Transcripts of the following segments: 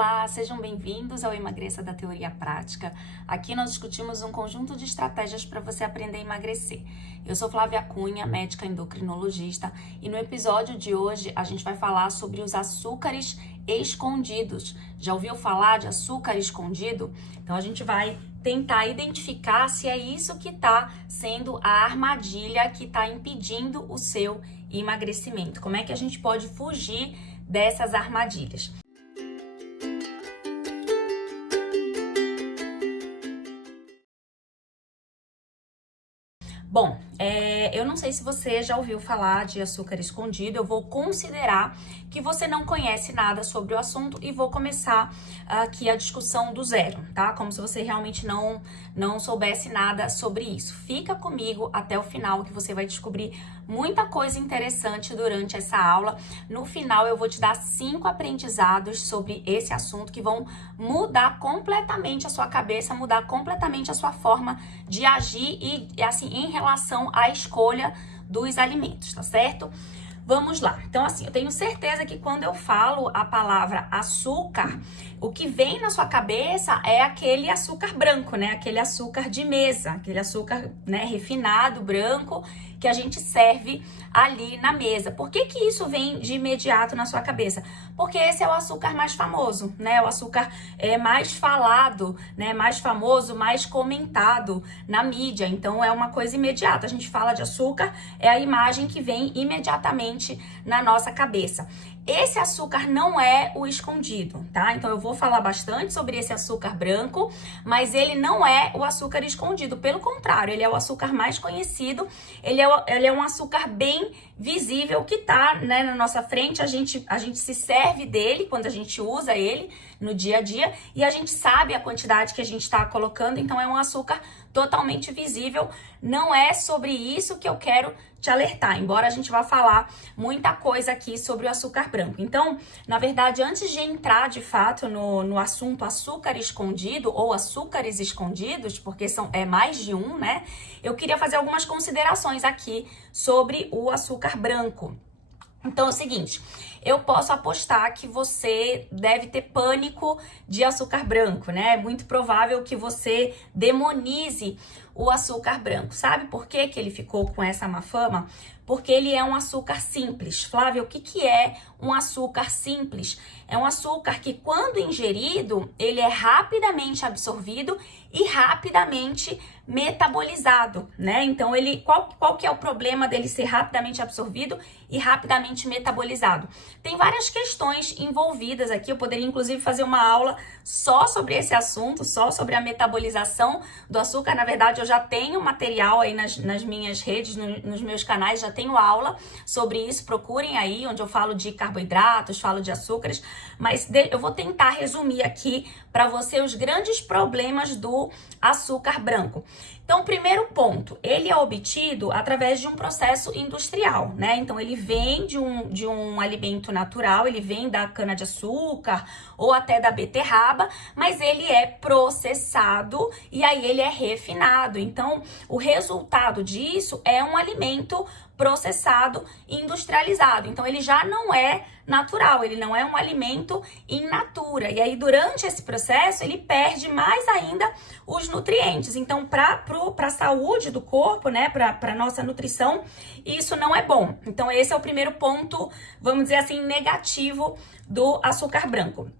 Olá, sejam bem-vindos ao Emagreça da Teoria à Prática. Aqui nós discutimos um conjunto de estratégias para você aprender a emagrecer. Eu sou Flávia Cunha, médica endocrinologista, e no episódio de hoje a gente vai falar sobre os açúcares escondidos. Já ouviu falar de açúcar escondido? Então a gente vai tentar identificar se é isso que está sendo a armadilha que está impedindo o seu emagrecimento. Como é que a gente pode fugir dessas armadilhas? Bom, eu não sei se você já ouviu falar de açúcar escondido. Eu vou considerar que você não conhece nada sobre o assunto e vou começar aqui a discussão do zero, tá? Como se você realmente não soubesse nada sobre isso. Fica comigo até o final que você vai descobrir muita coisa interessante durante essa aula. No final eu vou te dar 5 aprendizados sobre esse assunto que vão mudar completamente a sua cabeça, mudar completamente a sua forma de agir e assim, em relação à escolha dos alimentos, tá certo? Vamos lá. Então, assim, eu tenho certeza que quando eu falo a palavra açúcar, o que vem na sua cabeça é aquele açúcar branco, né? Aquele açúcar de mesa, aquele açúcar, né, refinado, branco, que a gente serve ali na mesa. Por que que isso vem de imediato na sua cabeça? Porque esse é o açúcar mais famoso, né? O açúcar mais falado, né? Mais famoso, mais comentado na mídia. Então, é uma coisa imediata. A gente fala de açúcar, é a imagem que vem imediatamente na nossa cabeça. Esse açúcar não é o escondido, tá? Então eu vou falar bastante sobre esse açúcar branco, mas ele não é o açúcar escondido. Pelo contrário, ele é o açúcar mais conhecido, ele é um açúcar bem visível que tá, né, na nossa frente. A gente se serve dele quando a gente usa ele no dia a dia e a gente sabe a quantidade que a gente está colocando, então é um açúcar totalmente visível. Não é sobre isso que eu quero te alertar, embora a gente vá falar muita coisa aqui sobre o açúcar branco. Então, na verdade, antes de entrar de fato no assunto açúcar escondido ou açúcares escondidos, porque é mais de um, né? Eu queria fazer algumas considerações aqui sobre o açúcar branco. Então é o seguinte, eu posso apostar que você deve ter pânico de açúcar branco, né? É muito provável que você demonize o açúcar branco. Sabe por que que ele ficou com essa má fama? Porque ele é um açúcar simples. Flávia, o que que é um açúcar simples? É um açúcar que, quando ingerido, ele é rapidamente absorvido e rapidamente metabolizado, né? Então, qual que é o problema dele ser rapidamente absorvido e rapidamente metabolizado? Tem várias questões envolvidas aqui. Eu poderia, inclusive, fazer uma aula só sobre esse assunto, só sobre a metabolização do açúcar. Na verdade, eu já tenho material aí nas minhas redes, nos meus canais, já tenho aula sobre isso. Procurem aí, onde eu falo de carboidratos, falo de açúcares, mas eu vou tentar resumir aqui para você os grandes problemas do açúcar branco. Então, o primeiro ponto, ele é obtido através de um processo industrial, né? Então, ele vem de um alimento natural, ele vem da cana-de-açúcar ou até da beterraba, mas ele é processado e aí ele é refinado. Então, o resultado disso é um alimento processado e industrializado. Então, ele já não é natural, ele não é um alimento in natura. E aí, durante esse processo, ele perde mais ainda os nutrientes. Então, para a saúde do corpo, né, para nossa nutrição, isso não é bom. Então, esse é o primeiro ponto, vamos dizer assim, negativo do açúcar branco.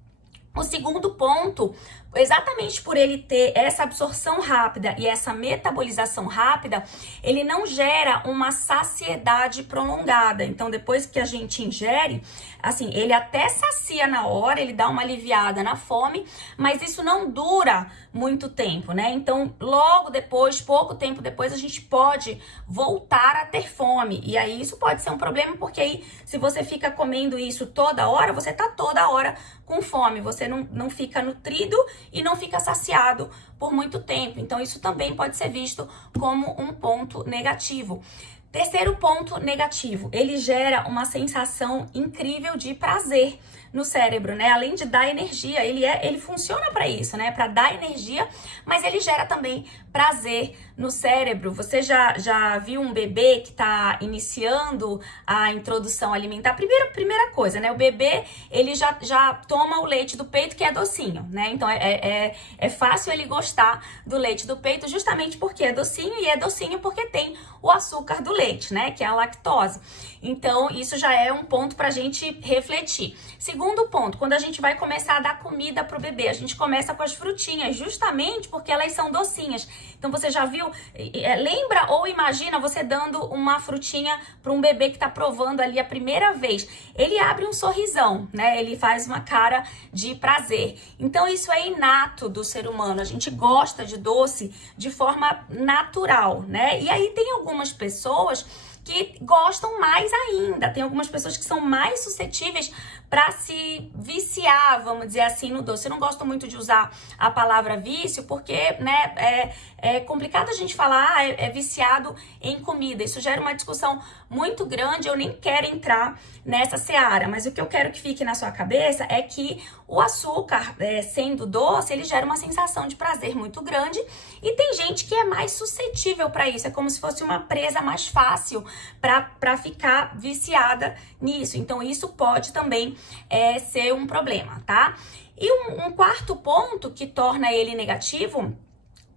O segundo ponto, exatamente por ele ter essa absorção rápida e essa metabolização rápida, ele não gera uma saciedade prolongada. Então, depois que a gente ingere, assim, ele até sacia na hora, ele dá uma aliviada na fome, mas isso não dura muito tempo, né? Então, logo depois, pouco tempo depois, a gente pode voltar a ter fome. E aí, isso pode ser um problema, porque aí, se você fica comendo isso toda hora, você tá toda hora com fome. Você não fica nutrido e não fica saciado por muito tempo. Então, isso também pode ser visto como um ponto negativo. Terceiro ponto negativo, ele gera uma sensação incrível de prazer no cérebro, né? Além de dar energia, ele funciona para isso, né? Para dar energia, mas ele gera também prazer no cérebro. Você já viu um bebê que está iniciando a introdução alimentar? Primeira coisa, né? O bebê, ele já toma o leite do peito, que é docinho, né? Então, é fácil ele gostar do leite do peito justamente porque é docinho, e é docinho porque tem o açúcar do leite, né? Que é a lactose. Então, isso já é um ponto pra gente refletir. Segundo ponto, quando a gente vai começar a dar comida pro bebê, a gente começa com as frutinhas, justamente porque elas são docinhas. Então, você já viu, lembra ou imagina você dando uma frutinha para um bebê que tá provando ali a primeira vez. Ele abre um sorrisão, né? Ele faz uma cara de prazer. Então, isso é inato do ser humano. A gente gosta de doce de forma natural, né? E aí tem algumas pessoas que gostam mais ainda. Tem algumas pessoas que são mais suscetíveis para se viciar, vamos dizer assim, no doce. Eu não gosto muito de usar a palavra vício, porque, né, é complicado a gente falar, é viciado em comida. Isso gera uma discussão muito grande, eu nem quero entrar nessa seara. Mas o que eu quero que fique na sua cabeça é que o açúcar, sendo doce, ele gera uma sensação de prazer muito grande, e tem gente que é mais suscetível para isso. É como se fosse uma presa mais fácil para ficar viciada nisso. Então, isso pode também ser um problema, tá? E um quarto ponto que torna ele negativo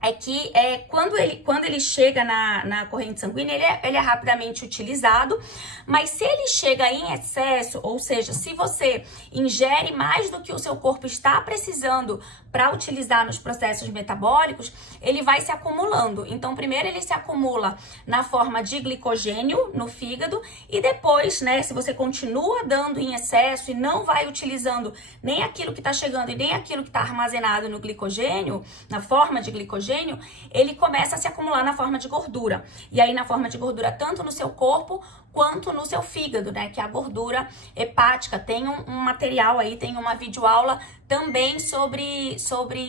é que quando ele chega na corrente sanguínea, ele é rapidamente utilizado, mas se ele chega em excesso, ou seja, se você ingere mais do que o seu corpo está precisando para utilizar nos processos metabólicos, ele vai se acumulando. Então, primeiro ele se acumula na forma de glicogênio no fígado, e depois, né, se você continua dando em excesso e não vai utilizando nem aquilo que está chegando e nem aquilo que está armazenado no glicogênio, na forma de glicogênio, ele começa a se acumular na forma de gordura. E aí, na forma de gordura, tanto no seu corpo quanto no seu fígado, né? Que é a gordura hepática. Tem um material aí, tem uma videoaula também sobre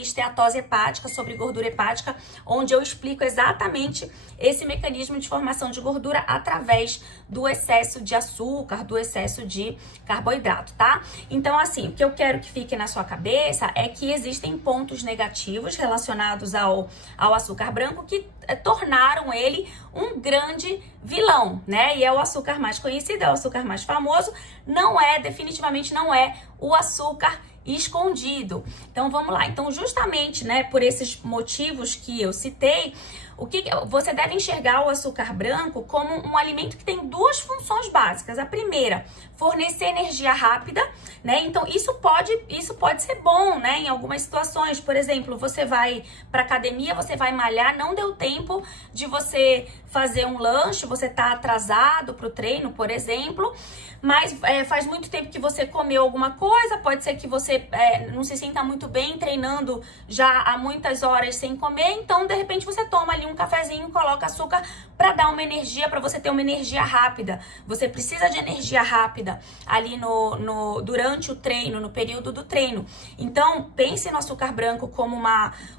esteatose hepática, sobre gordura hepática, onde eu explico exatamente esse mecanismo de formação de gordura através do excesso de açúcar, do excesso de carboidrato, tá? Então, assim, o que eu quero que fique na sua cabeça é que existem pontos negativos relacionados ao açúcar branco que tornaram ele um grande vilão, né? E é o açúcar mais conhecido, é o açúcar mais famoso, definitivamente não é o açúcar escondido. Então, vamos lá. Então, justamente, né, por esses motivos que eu citei, você deve enxergar o açúcar branco como um alimento que tem duas funções básicas. A primeira, fornecer energia rápida, né? Então, isso pode ser bom, né? Em algumas situações, por exemplo, você vai para academia, você vai malhar, não deu tempo de você fazer um lanche, você tá atrasado pro treino, por exemplo, mas faz muito tempo que você comeu alguma coisa, pode ser que você não se sinta muito bem treinando já há muitas horas sem comer, então, de repente, você toma ali um cafezinho, coloca açúcar para dar uma energia, para você ter uma energia rápida. Você precisa de energia rápida ali durante o treino, no período do treino. Então, pense no açúcar branco como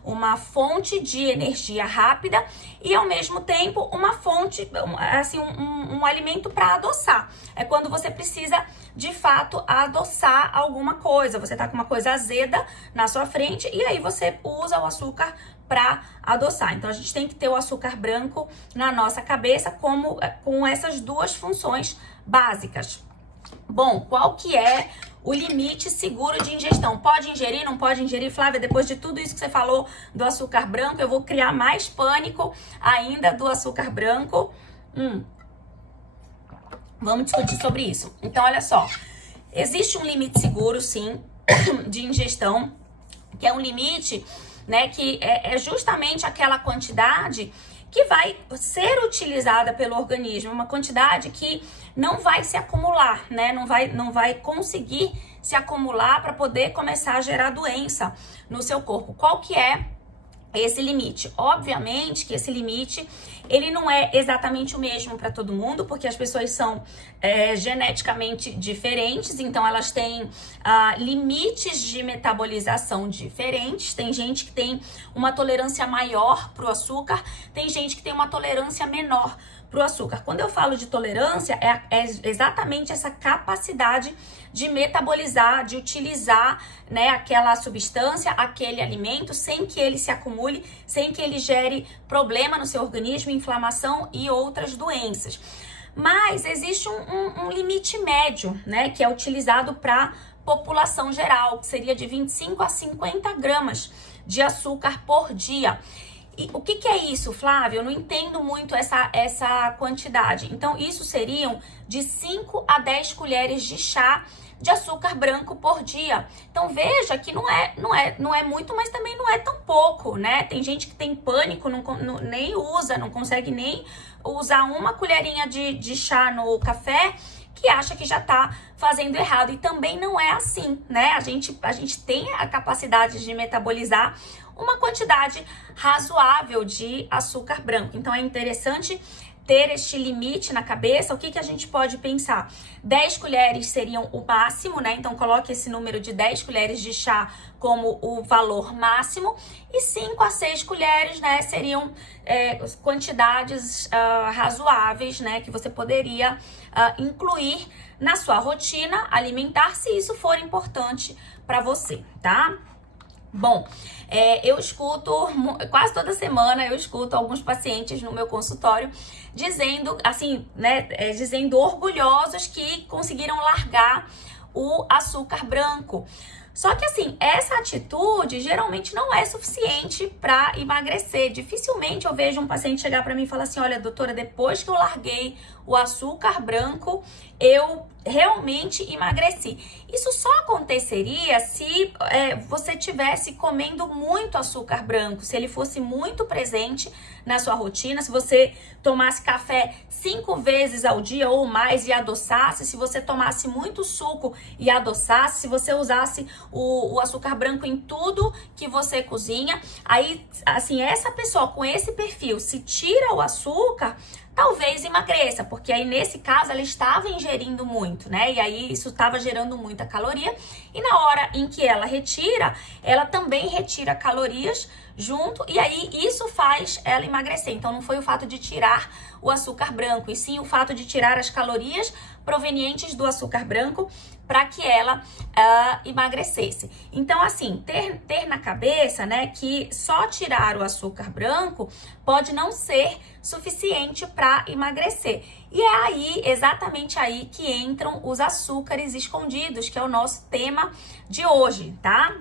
uma fonte de energia rápida e, ao mesmo tempo, uma fonte, assim, um alimento para adoçar. É quando você precisa, de fato, adoçar alguma coisa. Você tá com uma coisa azeda na sua frente e aí você usa o açúcar para adoçar. Então, a gente tem que ter o açúcar branco na nossa cabeça com essas duas funções básicas. Bom, qual que é o limite seguro de ingestão? Pode ingerir, não pode ingerir? Flávia, depois de tudo isso que você falou do açúcar branco, eu vou criar mais pânico ainda do açúcar branco. Vamos discutir sobre isso. Então, olha só. Existe um limite seguro, sim, de ingestão, que é um limite, né, que é justamente aquela quantidade que vai ser utilizada pelo organismo, uma quantidade que não vai se acumular, né, não vai conseguir se acumular para poder começar a gerar doença no seu corpo. Qual que é esse limite? Obviamente que esse limite, ele não é exatamente o mesmo para todo mundo, porque as pessoas são geneticamente diferentes, então elas têm limites de metabolização diferentes. Tem gente que tem uma tolerância maior para o açúcar, tem gente que tem uma tolerância menor para para o açúcar. Quando eu falo de tolerância, é exatamente essa capacidade de metabolizar, de utilizar, né, aquela substância, aquele alimento, sem que ele se acumule, sem que ele gere problema no seu organismo, inflamação e outras doenças. Mas existe um limite médio, né, que é utilizado para população geral, que seria de 25 a 50 gramas de açúcar por dia. E o que é isso, Flávia? Eu não entendo muito essa quantidade. Então, isso seriam de 5 a 10 colheres de chá de açúcar branco por dia. Então, veja que não é muito, mas também não é tão pouco, né? Tem gente que tem pânico, nem usa, não consegue nem usar uma colherinha de chá no café, que acha que já tá fazendo errado. E também não é assim, né? A gente tem a capacidade de metabolizar uma quantidade razoável de açúcar branco. Então, é interessante ter este limite na cabeça. O que a gente pode pensar? 10 colheres seriam o máximo, né? Então, coloque esse número de 10 colheres de chá como o valor máximo. E 5 a 6 colheres, né, seriam quantidades razoáveis, né, que você poderia incluir na sua rotina alimentar, se isso for importante para você, tá? Bom, eu escuto, quase toda semana eu escuto alguns pacientes no meu consultório dizendo, assim, né, dizendo orgulhosos que conseguiram largar o açúcar branco. Só que assim, essa atitude geralmente não é suficiente para emagrecer. Dificilmente eu vejo um paciente chegar para mim e falar assim: olha, doutora, depois que eu larguei o açúcar branco, eu realmente emagreci. Isso só aconteceria se você estivesse comendo muito açúcar branco, se ele fosse muito presente na sua rotina, se você tomasse café 5 vezes ao dia ou mais e adoçasse, se você tomasse muito suco e adoçasse, se você usasse o açúcar branco em tudo que você cozinha. Aí, assim, essa pessoa com esse perfil, se tira o açúcar, talvez emagreça, porque aí nesse caso ela estava ingerindo muito, né? E aí isso estava gerando muita caloria, e na hora em que ela retira, ela também retira calorias junto, e aí isso faz ela emagrecer. Então não foi o fato de tirar o açúcar branco, e sim o fato de tirar as calorias provenientes do açúcar branco para que ela emagrecesse. Então, assim, ter na cabeça, né, que só tirar o açúcar branco pode não ser suficiente para emagrecer. E é aí, exatamente aí, que entram os açúcares escondidos, que é o nosso tema de hoje, tá?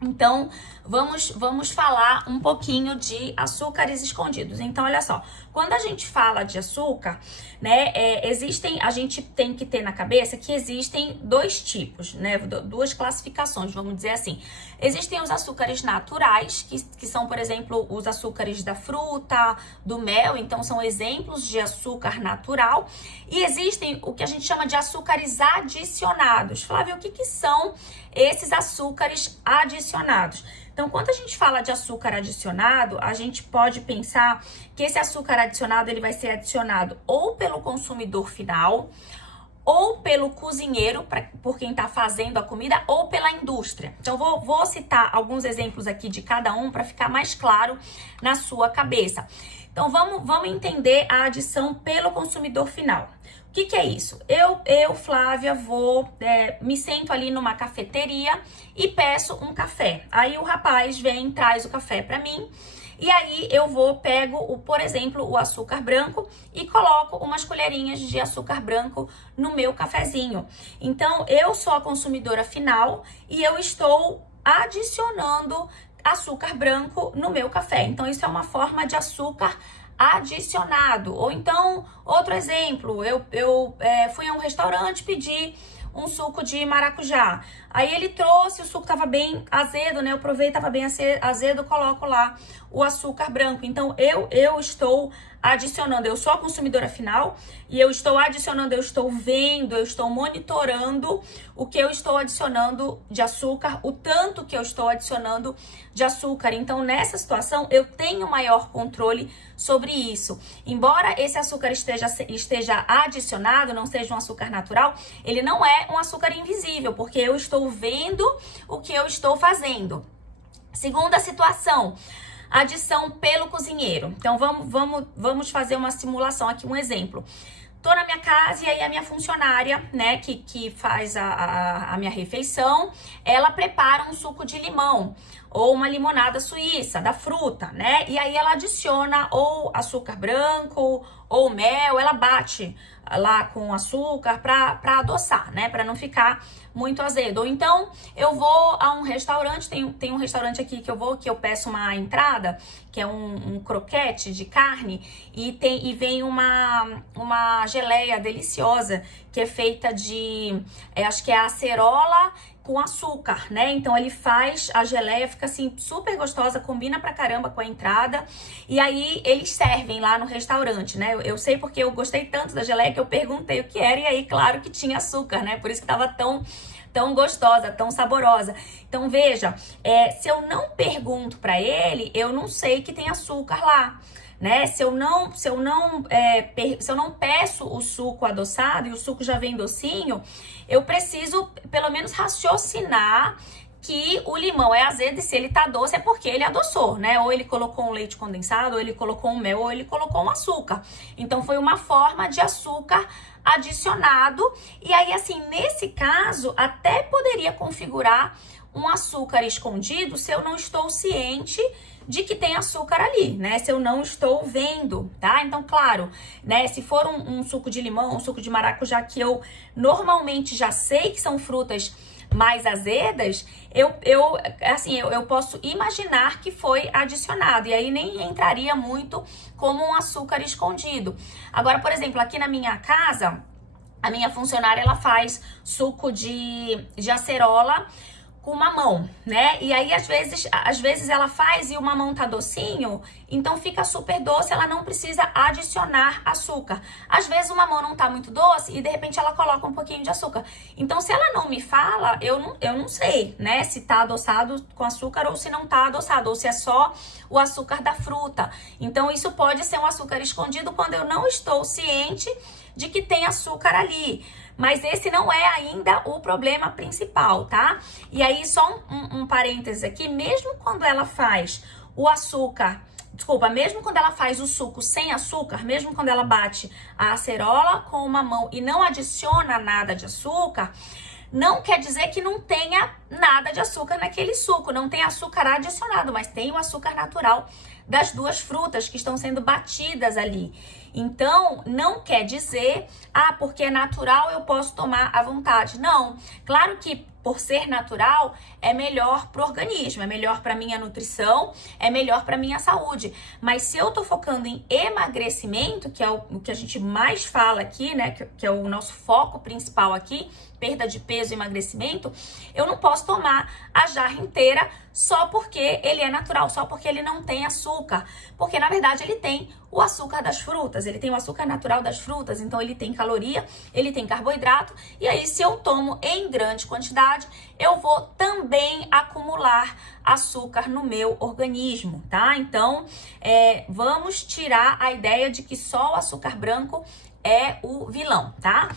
Então, vamos falar um pouquinho de açúcares escondidos. Então, olha só, quando a gente fala de açúcar, né, a gente tem que ter na cabeça que existem dois tipos, né, duas classificações, vamos dizer assim. Existem os açúcares naturais, que são, por exemplo, os açúcares da fruta, do mel, então são exemplos de açúcar natural. E existem o que a gente chama de açúcares adicionados. Flávia, o que são esses açúcares adicionados? Então, quando a gente fala de açúcar adicionado, a gente pode pensar que esse açúcar adicionado ele vai ser adicionado ou pelo consumidor final, ou pelo cozinheiro, por quem está fazendo a comida, ou pela indústria. Então, vou citar alguns exemplos aqui de cada um para ficar mais claro na sua cabeça. Então, vamos entender a adição pelo consumidor final. O que é isso? Eu, Flávia, me sento ali numa cafeteria e peço um café. Aí o rapaz vem, traz o café para mim. E aí eu pego, por exemplo, o açúcar branco e coloco umas colherinhas de açúcar branco no meu cafezinho. Então, eu sou a consumidora final e eu estou adicionando açúcar branco no meu café. Então, isso é uma forma de açúcar adicionado. Ou então, outro exemplo, eu fui a um restaurante pedir um suco de maracujá. Aí ele trouxe, o suco tava bem azedo, né? Eu provei, tava bem azedo, coloco lá o açúcar branco. Então, eu estou adicionando, eu sou a consumidora final e eu estou adicionando, eu estou vendo, eu estou monitorando o que eu estou adicionando de açúcar, o tanto que eu estou adicionando de açúcar. Então, nessa situação, eu tenho maior controle sobre isso. Embora esse açúcar esteja adicionado, não seja um açúcar natural, ele não é um açúcar invisível, porque eu estou vendo o que eu estou fazendo. Segunda situação, adição pelo cozinheiro. Então, vamos fazer uma simulação aqui, um exemplo. Tô na minha casa e aí a minha funcionária, né, que faz a minha refeição, ela prepara um suco de limão ou uma limonada suíça da fruta, né? E aí ela adiciona ou açúcar branco ou mel, ela bate lá com açúcar pra adoçar, né? Pra não ficar muito azedo. Ou então eu vou a um restaurante, tem um restaurante aqui que eu peço uma entrada, que é um croquete de carne, e vem uma geleia deliciosa que é feita de, acho que é acerola com açúcar, né? Então ele faz a geleia, fica assim super gostosa, combina pra caramba com a entrada. E aí eles servem lá no restaurante, né? Eu sei porque eu gostei tanto da geleia que eu perguntei o que era, e aí claro que tinha açúcar, né? Por isso que tava tão gostosa, tão saborosa. Então veja, se eu não pergunto pra ele, eu não sei que tem açúcar lá, né? Se eu não peço o suco adoçado e o suco já vem docinho, eu preciso pelo menos raciocinar que o limão é azedo, e se ele tá doce é porque ele adoçou, né? Ou ele colocou um leite condensado, ou ele colocou um mel, ou ele colocou um açúcar. Então foi uma forma de açúcar adicionado. E aí, assim, nesse caso, até poderia configurar um açúcar escondido se eu não estou ciente de que tem açúcar ali, né? Se eu não estou vendo, tá? Então, claro, né? Se for um suco de limão, um suco de maracujá, que eu normalmente já sei que são frutas mais azedas, eu posso imaginar que foi adicionado, e aí nem entraria muito como um açúcar escondido. Agora, por exemplo, aqui na minha casa, a minha funcionária, ela faz suco de acerola com mamão, né? E aí, às vezes ela faz e o mamão tá docinho, então fica super doce, ela não precisa adicionar açúcar. Às vezes o mamão não tá muito doce e de repente ela coloca um pouquinho de açúcar. Então, se ela não me fala, eu não sei, né? Se tá adoçado com açúcar ou se não tá adoçado, ou se é só o açúcar da fruta. Então, isso pode ser um açúcar escondido quando eu não estou ciente de que tem açúcar ali. Mas esse não é ainda o problema principal, tá? E aí, só um parênteses aqui, mesmo quando ela faz o açúcar, mesmo quando ela faz o suco sem açúcar, mesmo quando ela bate a acerola com o mamão e não adiciona nada de açúcar, não quer dizer que não tenha nada de açúcar naquele suco, não tem açúcar adicionado, mas tem o açúcar natural das duas frutas que estão sendo batidas ali. Então, não quer dizer, porque é natural eu posso tomar à vontade. Não, claro que por ser natural é melhor pro organismo, é melhor pra minha nutrição, é melhor pra minha saúde. Mas se eu tô focando em emagrecimento, que é o que a gente mais fala aqui, né, que é o nosso foco principal aqui, perda de peso e emagrecimento, eu não posso tomar a jarra inteira só porque ele é natural, só porque ele não tem açúcar. Porque, na verdade, ele tem o açúcar das frutas, ele tem o açúcar natural das frutas, então ele tem caloria, ele tem carboidrato, e aí se eu tomo em grande quantidade, eu vou também acumular açúcar no meu organismo, tá? Então, vamos tirar a ideia de que só o açúcar branco é o vilão, tá?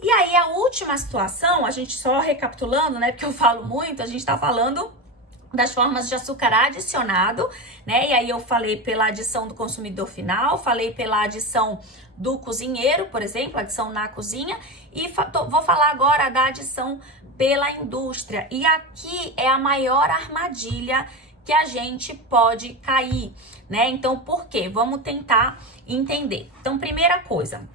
E aí, a última situação, a gente só recapitulando, né, porque eu falo muito, a gente tá falando das formas de açúcar adicionado, né? E aí eu falei pela adição do consumidor final, falei pela adição do cozinheiro, por exemplo, adição na cozinha, e vou falar agora da adição pela indústria. E aqui é a maior armadilha que a gente pode cair, né? Então, por quê? Vamos tentar entender. Então, primeira coisa,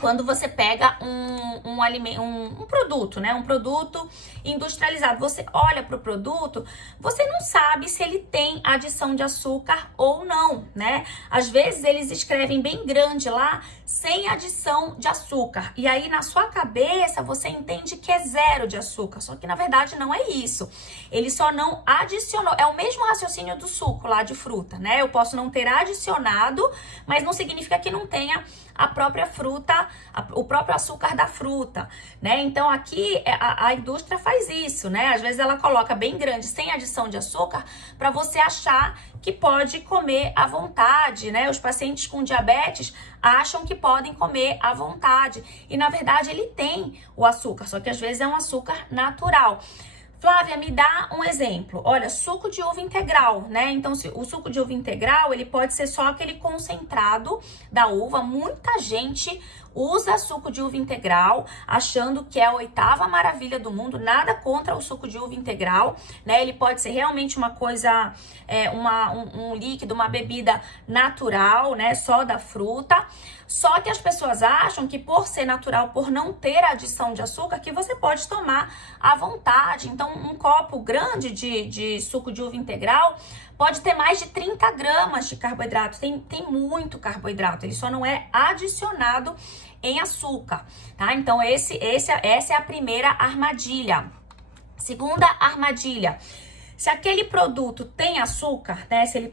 quando você pega um produto, né? Um produto industrializado, você olha para o produto, você não sabe se ele tem adição de açúcar ou não, né? Às vezes eles escrevem bem grande lá, sem adição de açúcar. E aí na sua cabeça você entende que é zero de açúcar, só que na verdade não é isso. Ele só não adicionou, é o mesmo raciocínio do suco lá de fruta, né? Eu posso não ter adicionado, mas não significa que não tenha a própria fruta, o próprio açúcar da fruta, né? Então aqui a indústria faz isso, né? Às vezes ela coloca bem grande, sem adição de açúcar, para você achar que pode comer à vontade, né? Os pacientes com diabetes acham que podem comer à vontade, e na verdade ele tem o açúcar, só que às vezes é um açúcar natural. Flávia, me dá um exemplo. Olha, suco de uva integral, né? Então, o suco de uva integral, ele pode ser só aquele concentrado da uva. Muita gente usa suco de uva integral, achando que é a oitava maravilha do mundo. Nada contra o suco de uva integral, né? Ele pode ser realmente uma coisa, um líquido, uma bebida natural, né? Só da fruta. Só que as pessoas acham que por ser natural, por não ter adição de açúcar, que você pode tomar à vontade. Então, um copo grande de suco de uva integral pode ter mais de 30 gramas de carboidrato. Tem muito carboidrato, ele só não é adicionado em açúcar, tá? Então, essa é a primeira armadilha. Segunda armadilha. Se aquele produto tem açúcar, né? Se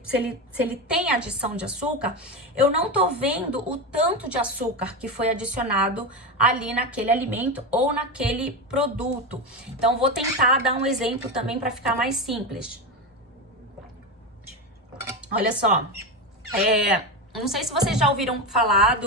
ele tem adição de açúcar, eu não tô vendo o tanto de açúcar que foi adicionado ali naquele alimento ou naquele produto. Então, vou tentar dar um exemplo também para ficar mais simples. Olha só, não sei se vocês já ouviram falar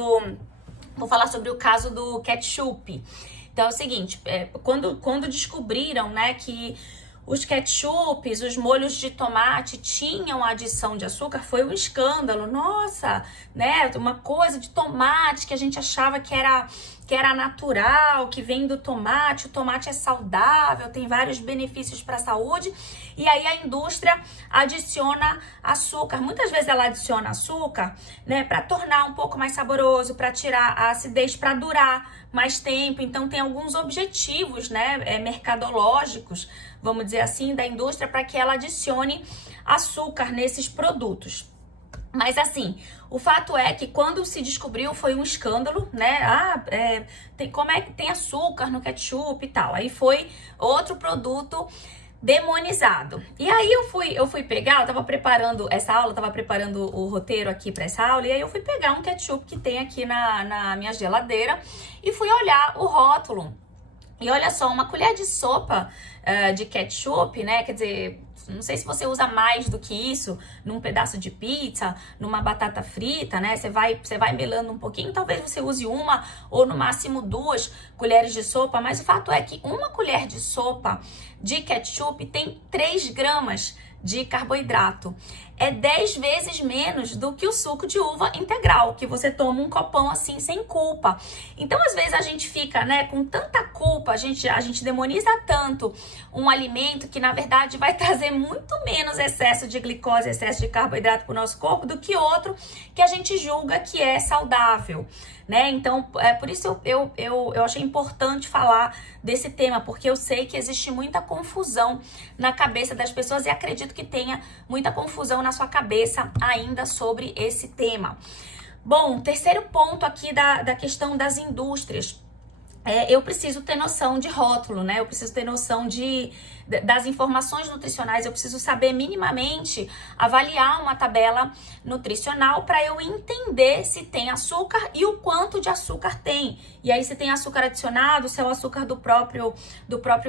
vou falar sobre o caso do ketchup. Então, é o seguinte, quando descobriram, né, que os ketchups, os molhos de tomate tinham adição de açúcar, foi um escândalo. Nossa, né? Uma coisa de tomate que a gente achava que era natural, que vem do tomate. O tomate é saudável, tem vários benefícios para a saúde. E aí a indústria adiciona açúcar. Muitas vezes ela adiciona açúcar, né, para tornar um pouco mais saboroso, para tirar a acidez, para durar mais tempo. Então tem alguns objetivos, né, mercadológicos, vamos dizer assim, da indústria para que ela adicione açúcar nesses produtos. Mas assim, o fato é que quando se descobriu foi um escândalo, né? Como é que tem açúcar no ketchup e tal? Aí foi outro produto demonizado. E aí eu fui pegar, eu tava preparando essa aula, tava preparando o roteiro aqui para essa aula, e aí eu fui pegar um ketchup que tem aqui na minha geladeira e fui olhar o rótulo. E olha só, uma colher de sopa de ketchup, né? Quer dizer, não sei se você usa mais do que isso num pedaço de pizza, numa batata frita, né? Você vai melando um pouquinho, talvez você use uma ou no máximo 2 colheres de sopa, mas o fato é que uma colher de sopa de ketchup tem 3 gramas de carboidrato. É 10 vezes menos do que o suco de uva integral, que você toma um copão assim sem culpa. Então, às vezes a gente fica, né, com tanta culpa, a gente demoniza tanto um alimento que, na verdade, vai trazer muito menos excesso de glicose, excesso de carboidrato para o nosso corpo do que outro que a gente julga que é saudável, né? Então, por isso eu achei importante falar desse tema, porque eu sei que existe muita confusão na cabeça das pessoas e acredito que tenha muita confusão na sua cabeça ainda sobre esse tema. Bom, terceiro ponto aqui da questão das indústrias. Eu preciso ter noção de rótulo, né? Eu preciso ter noção das informações nutricionais, eu preciso saber minimamente avaliar uma tabela nutricional para eu entender se tem açúcar e o quanto de açúcar tem. E aí se tem açúcar adicionado, se é o açúcar do próprio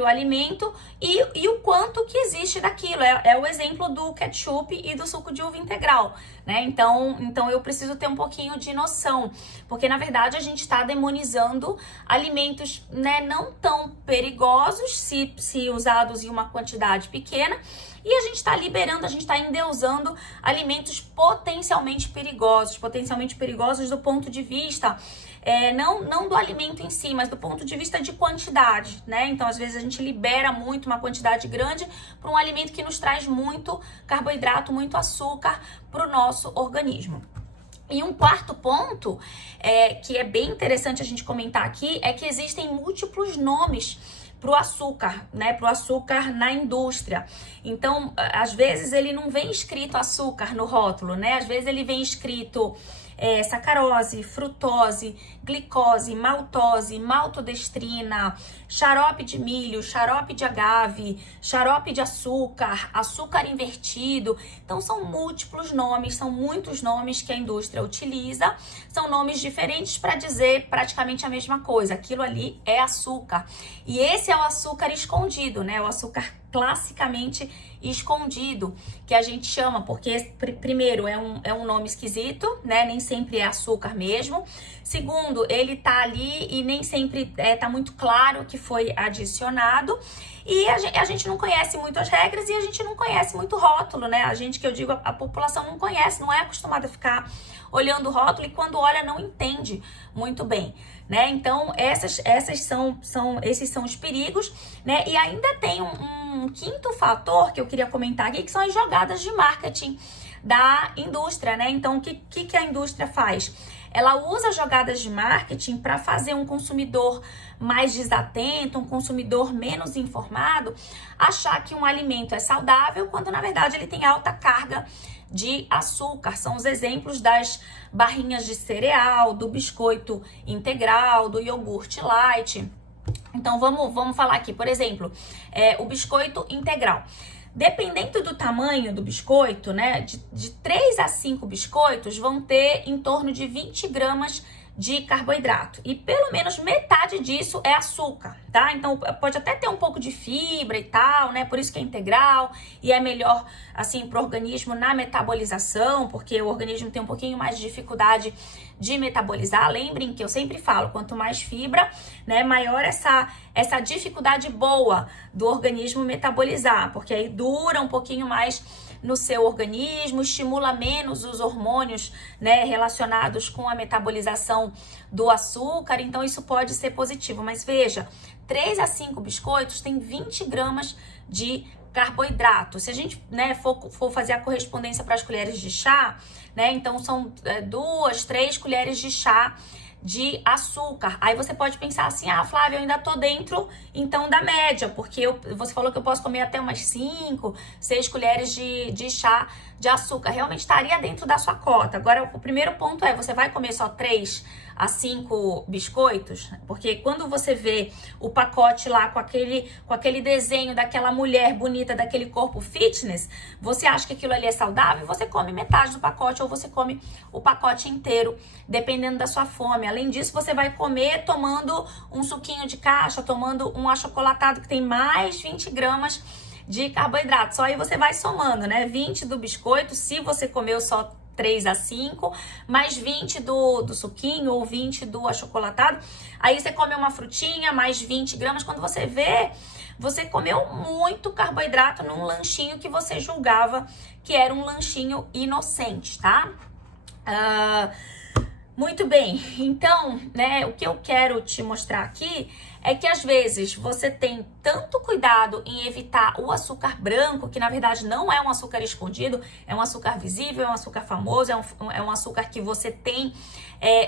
alimento e o quanto que existe daquilo. É o exemplo do ketchup e do suco de uva integral, né? Então eu preciso ter um pouquinho de noção, porque na verdade a gente está demonizando alimentos, né, não tão perigosos se usados em uma quantidade pequena, e a gente está liberando, a gente está endeusando alimentos potencialmente perigosos do ponto de vista não do alimento em si, mas do ponto de vista de quantidade, né? Então, às vezes a gente libera muito, uma quantidade grande, para um alimento que nos traz muito carboidrato, muito açúcar para o nosso organismo. E um quarto ponto, que é bem interessante a gente comentar aqui, é que existem múltiplos nomes para o açúcar, né? Para o açúcar na indústria. Então, às vezes ele não vem escrito açúcar no rótulo, né? Às vezes ele vem escrito sacarose, frutose, glicose, maltose, maltodestrina, xarope de milho, xarope de agave, xarope de açúcar, açúcar invertido. Então são múltiplos nomes, são muitos nomes que a indústria utiliza, são nomes diferentes para dizer praticamente a mesma coisa. Aquilo ali é açúcar. E esse é o açúcar escondido, né? O açúcar classicamente escondido, que a gente chama, porque primeiro é um nome esquisito, né? Nem sempre é açúcar mesmo. Segundo, ele tá ali e nem sempre tá muito claro que foi adicionado. E a gente não conhece muito as regras e a gente não conhece muito o rótulo, né? A gente, que eu digo, a população não conhece, não é acostumada a ficar olhando o rótulo e quando olha não entende muito bem, né? Então, esses são os perigos, né? E ainda tem um quinto fator que eu queria comentar aqui, que são as jogadas de marketing da indústria, né? Então, o que a indústria faz? Ela usa jogadas de marketing para fazer um consumidor mais desatento, um consumidor menos informado, achar que um alimento é saudável, quando na verdade ele tem alta carga de açúcar. São os exemplos das barrinhas de cereal, do biscoito integral, do iogurte light. Então vamos falar aqui, por exemplo, o biscoito integral. Dependendo do tamanho do biscoito, né, de 3 a 5 biscoitos vão ter em torno de 20 gramas de carboidrato. E pelo menos metade disso é açúcar, tá? Então pode até ter um pouco de fibra e tal, né? Por isso que é integral e é melhor, assim, pro organismo na metabolização, porque o organismo tem um pouquinho mais de dificuldade de metabolizar. Lembrem que eu sempre falo, quanto mais fibra, né, maior essa dificuldade boa do organismo metabolizar, porque aí dura um pouquinho mais no seu organismo, estimula menos os hormônios, né, relacionados com a metabolização do açúcar, então isso pode ser positivo. Mas veja, 3 a 5 biscoitos tem 20 gramas de carboidrato. Se a gente, né, for fazer a correspondência para as colheres de chá, né, então são 2, 3 colheres de chá de açúcar. Aí você pode pensar assim, ah, Flávia, eu ainda tô dentro, então, da média, porque você falou que eu posso comer até umas 5, 6 colheres de chá de açúcar. Realmente estaria dentro da sua cota. Agora, o primeiro ponto é, você vai comer só 3 a 5 biscoitos? Porque quando você vê o pacote lá com aquele desenho daquela mulher bonita, daquele corpo fitness, você acha que aquilo ali é saudável, você come metade do pacote ou você come o pacote inteiro, dependendo da sua fome. Além disso, você vai comer tomando um suquinho de caixa, tomando um achocolatado que tem mais 20 gramas de carboidrato. Só aí você vai somando, né? 20 do biscoito, se você comeu só 3 a 5, mais 20 do suquinho ou 20 do achocolatado. Aí você come uma frutinha, mais 20 gramas. Quando você vê, você comeu muito carboidrato num lanchinho que você julgava que era um lanchinho inocente, tá? Muito bem, então, né, o que eu quero te mostrar aqui é que às vezes você tem tanto cuidado em evitar o açúcar branco, que na verdade não é um açúcar escondido, é um açúcar visível, é um açúcar famoso, é um açúcar que você tem,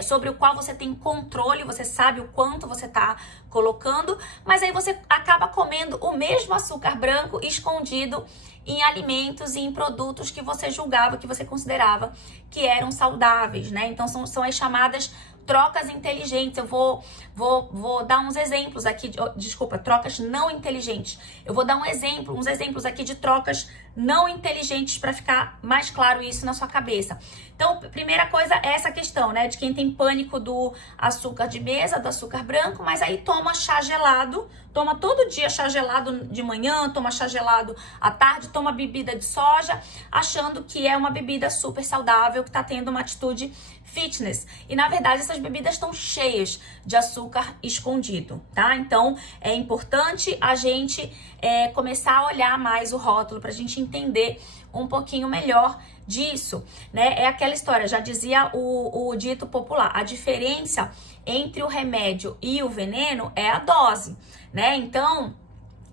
sobre o qual você tem controle, você sabe o quanto você tá colocando, mas aí você acaba comendo o mesmo açúcar branco escondido em alimentos e em produtos que você julgava, que você considerava que eram saudáveis, né? Então são as chamadas trocas inteligentes. Eu vou dar uns exemplos aqui, trocas não inteligentes. Eu vou dar uns exemplos aqui de trocas não inteligentes para ficar mais claro isso na sua cabeça. Então, primeira coisa é essa questão, né, de quem tem pânico do açúcar de mesa, do açúcar branco, mas aí toma chá gelado, toma todo dia chá gelado de manhã, toma chá gelado à tarde, toma bebida de soja, achando que é uma bebida super saudável, que tá tendo uma atitude fitness. E na verdade essas bebidas estão cheias de açúcar escondido, tá? Então é importante a gente começar a olhar mais o rótulo pra gente entender um pouquinho melhor disso, né? É aquela história, já dizia o dito popular, a diferença entre o remédio e o veneno é a dose, né? Então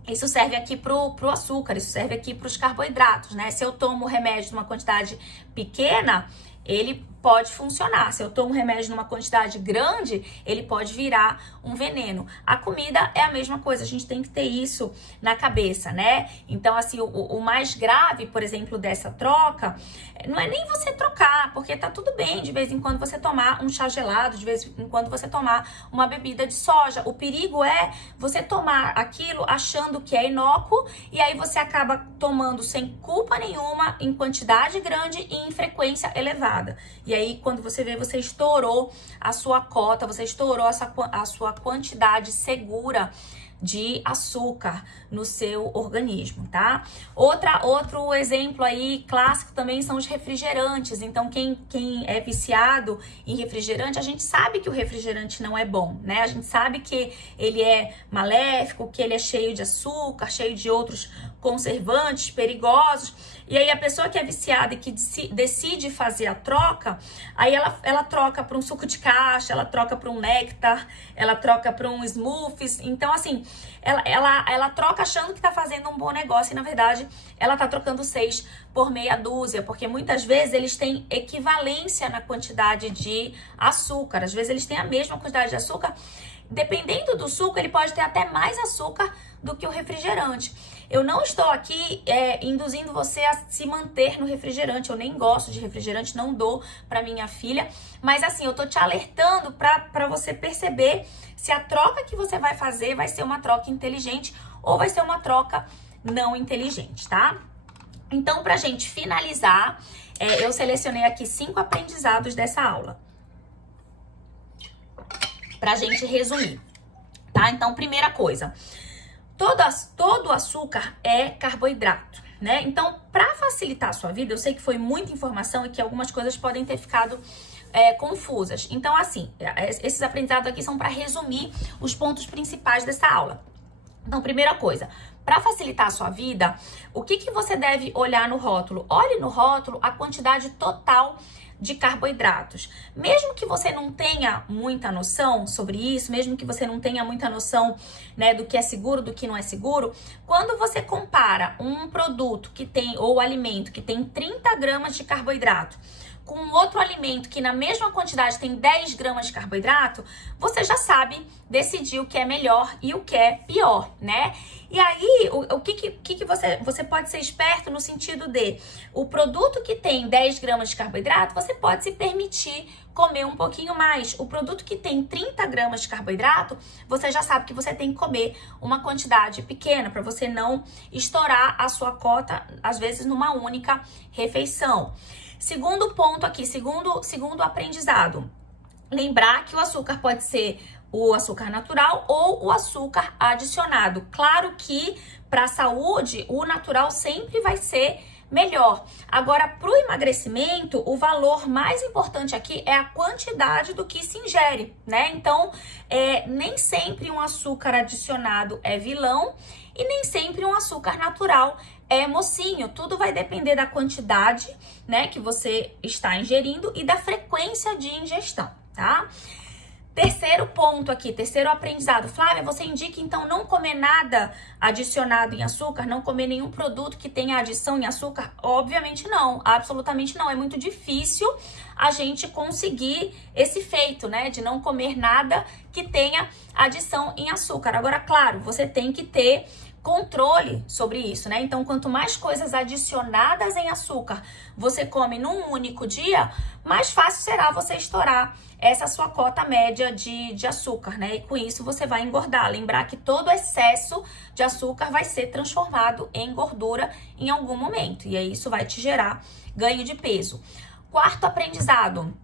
isso serve aqui pro açúcar, isso serve aqui pros carboidratos, né? Se eu tomo o remédio numa quantidade pequena, ele pode funcionar. Se eu tomo remédio numa quantidade grande, ele pode virar um veneno. A comida é a mesma coisa, a gente tem que ter isso na cabeça, né? Então, assim, o mais grave, por exemplo, dessa troca, não é nem você trocar, porque tá tudo bem de vez em quando você tomar um chá gelado, de vez em quando você tomar uma bebida de soja. O perigo é você tomar aquilo achando que é inócuo e aí você acaba tomando sem culpa nenhuma, em quantidade grande e em frequência elevada. E aí, quando você vê, você estourou a sua cota, você estourou a sua quantidade segura de açúcar no seu organismo, tá? Outro exemplo aí clássico também são os refrigerantes. Então, quem é viciado em refrigerante, a gente sabe que o refrigerante não é bom, né? A gente sabe que ele é maléfico, que ele é cheio de açúcar, cheio de outros conservantes perigosos. E aí a pessoa que é viciada e que decide fazer a troca, aí ela troca para um suco de caixa, ela troca para um néctar, ela troca para um smoothies. Então, assim, ela troca achando que tá fazendo um bom negócio e, na verdade, ela tá trocando 6 por meia dúzia, porque muitas vezes eles têm equivalência na quantidade de açúcar. Às vezes eles têm a mesma quantidade de açúcar. Dependendo do suco, ele pode ter até mais açúcar do que o refrigerante. Eu não estou aqui induzindo você a se manter no refrigerante. Eu nem gosto de refrigerante, não dou para minha filha. Mas assim, eu tô te alertando para você perceber se a troca que você vai fazer vai ser uma troca inteligente ou vai ser uma troca não inteligente, tá? Então, pra gente finalizar, eu selecionei aqui 5 aprendizados dessa aula. Pra gente resumir, tá? Então, primeira coisa, todo açúcar é carboidrato, né? Então, para facilitar a sua vida, eu sei que foi muita informação e que algumas coisas podem ter ficado confusas. Então, assim, esses aprendizados aqui são para resumir os pontos principais dessa aula. Então, primeira coisa, para facilitar a sua vida, o que você deve olhar no rótulo? Olhe no rótulo a quantidade total de carboidratos. Mesmo que você não tenha muita noção sobre isso, mesmo que você não tenha muita noção, né, do que é seguro, do que não é seguro, quando você compara um produto que tem, ou alimento que tem 30 gramas de carboidrato com outro alimento que na mesma quantidade tem 10 gramas de carboidrato, você já sabe decidir o que é melhor e o que é pior, né? E aí, o que você pode ser esperto no sentido de o produto que tem 10 gramas de carboidrato, você pode se permitir comer um pouquinho mais. O produto que tem 30 gramas de carboidrato, você já sabe que você tem que comer uma quantidade pequena para você não estourar a sua cota, às vezes, numa única refeição. Segundo ponto aqui, segundo aprendizado, lembrar que o açúcar pode ser o açúcar natural ou o açúcar adicionado. Claro que para a saúde, o natural sempre vai ser melhor. Agora, para o emagrecimento, o valor mais importante aqui é a quantidade do que se ingere, né? Então, nem sempre um açúcar adicionado é vilão e nem sempre um açúcar natural é mocinho. Tudo vai depender da quantidade, né, que você está ingerindo e da frequência de ingestão, tá? Terceiro ponto aqui, terceiro aprendizado. Flávia, você indica então não comer nada adicionado em açúcar, não comer nenhum produto que tenha adição em açúcar? Obviamente não, absolutamente não. É muito difícil a gente conseguir esse feito, né, de não comer nada que tenha adição em açúcar. Agora, claro, você tem que ter controle sobre isso, né? Então, quanto mais coisas adicionadas em açúcar você come num único dia, mais fácil será você estourar essa sua cota média de açúcar, né? E com isso você vai engordar. Lembrar que todo excesso de açúcar vai ser transformado em gordura em algum momento. E aí isso vai te gerar ganho de peso. Quarto aprendizado.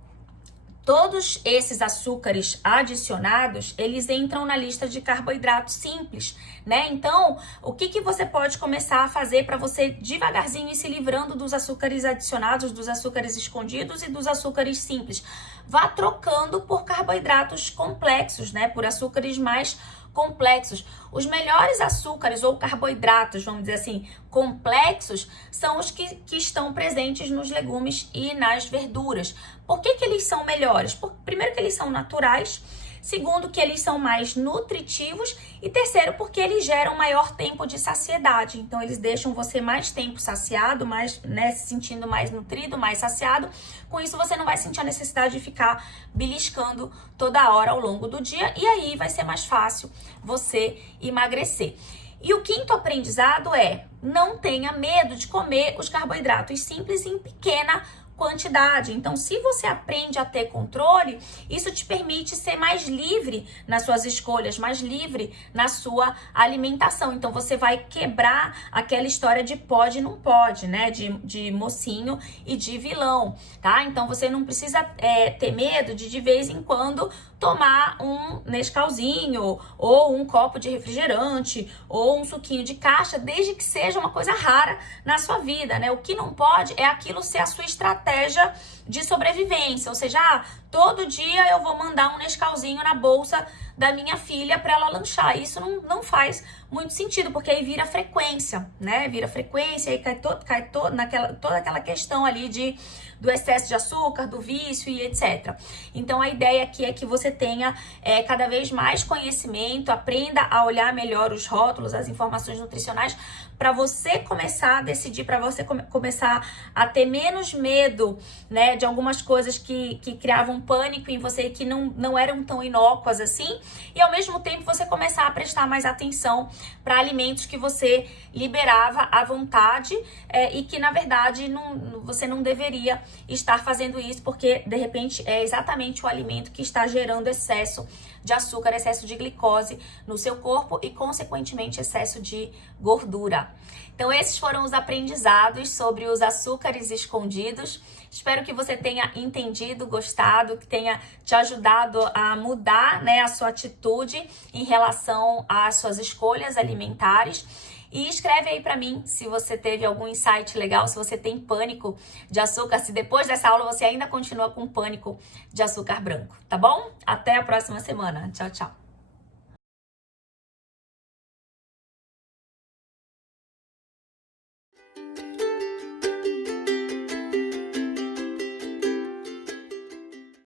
Todos esses açúcares adicionados, eles entram na lista de carboidratos simples, né? Então, o que você pode começar a fazer para você devagarzinho ir se livrando dos açúcares adicionados, dos açúcares escondidos e dos açúcares simples? Vá trocando por carboidratos complexos, né? Por açúcares mais complexos. Os melhores açúcares ou carboidratos, vamos dizer assim, complexos, são os que estão presentes nos legumes e nas verduras. Por que eles são melhores? Primeiro, que eles são naturais. Segundo, que eles são mais nutritivos. E terceiro, porque eles geram maior tempo de saciedade. Então, eles deixam você mais tempo saciado, mais, né, se sentindo mais nutrido, mais saciado. Com isso, você não vai sentir a necessidade de ficar beliscando toda hora ao longo do dia. E aí, vai ser mais fácil você emagrecer. E o quinto aprendizado é: não tenha medo de comer os carboidratos simples em pequena quantidade. Então, se você aprende a ter controle, isso te permite ser mais livre nas suas escolhas, mais livre na sua alimentação. Então, você vai quebrar aquela história de pode e não pode, né? De mocinho e de vilão, tá? Então, você não precisa ter medo de vez em quando tomar um Nescauzinho ou um copo de refrigerante ou um suquinho de caixa, desde que seja uma coisa rara na sua vida, né? O que não pode é aquilo ser a sua estratégia de sobrevivência, ou seja, todo dia eu vou mandar um Nescauzinho na bolsa da minha filha para ela lanchar. Isso não faz muito sentido, porque aí vira frequência, né? Vira frequência e cai toda aquela questão ali do excesso de açúcar, do vício e etc. Então, a ideia aqui é que você tenha cada vez mais conhecimento, aprenda a olhar melhor os rótulos, as informações nutricionais, para você começar a decidir, para você começar a ter menos medo, né, de algumas coisas que criavam pânico em você, que não eram tão inócuas assim, e ao mesmo tempo você começar a prestar mais atenção para alimentos que você liberava à vontade e que, na verdade, você não deveria estar fazendo isso, porque, de repente, é exatamente o alimento que está gerando excesso de açúcar, excesso de glicose no seu corpo e, consequentemente, excesso de gordura. Então, esses foram os aprendizados sobre os açúcares escondidos. Espero que você tenha entendido, gostado, que tenha te ajudado a mudar, né, a sua atitude em relação às suas escolhas alimentares. E escreve aí pra mim se você teve algum insight legal, se você tem pânico de açúcar, se depois dessa aula você ainda continua com pânico de açúcar branco, tá bom? Até a próxima semana. Tchau, tchau.